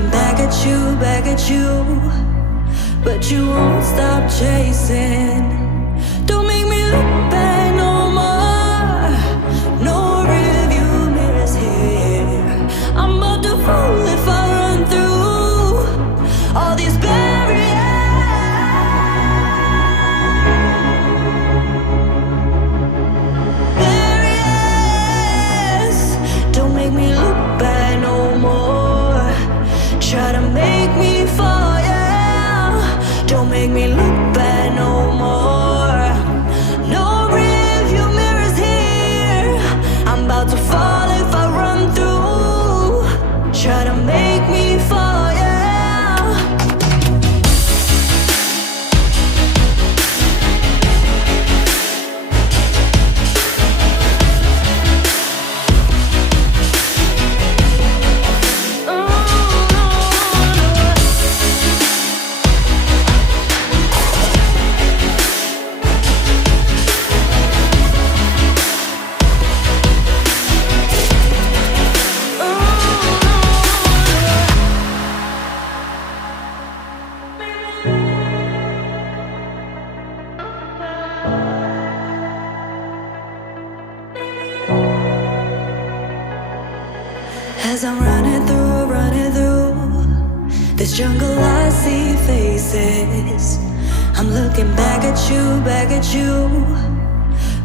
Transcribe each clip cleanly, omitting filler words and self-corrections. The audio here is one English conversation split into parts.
looking back at you, but you won't stop chasing. Don't make me look back no more. No rearview mirrors here. I'm about to fall if I run through all these barriers. Don't make me look back no more. Try to make me fall, yeah. Don't make me look back no more. No rearview mirrors here. I'm about to fall if I run through. Try to make me fall, yeah. As I'm running through this jungle, I see faces. I'm looking back at you,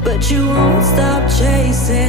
but you won't stop chasing.